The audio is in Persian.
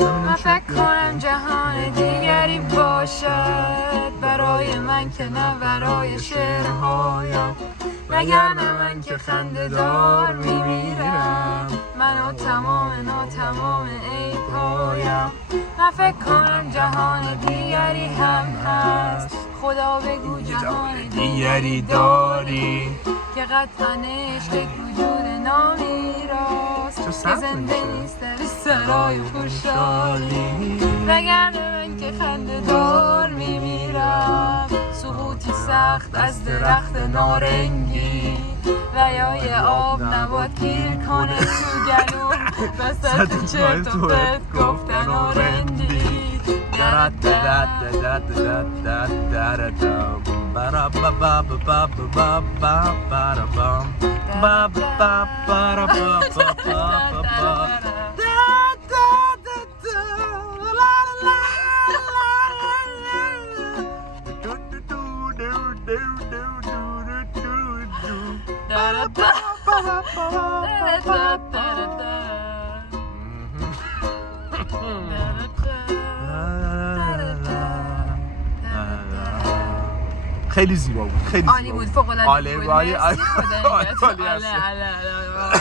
من فکر کنم جهان دیگری باشد برای من که نه برای شعرهایم، وگرنه من که خنده دار میمیرم، من و تمام عیب‌هایم. من فکر کنم جهان دیگری هم هست، خدا بگو جهان دیگری داری که قطعا عشق یک وجود نامیراست که زنده نیست در سرای خوشحالی، وگرنه من که خنده دار میمیرم، سقوطی سخت از درخت نارنگی و یا یه آب نبات گیر کنه تو گلوم وسط چرت و پرت گفتن و رندی. خیلی زیبا بود، خیلی عالی بود، فوق العاده بود. عالی. مرسی، خدا نگهدار.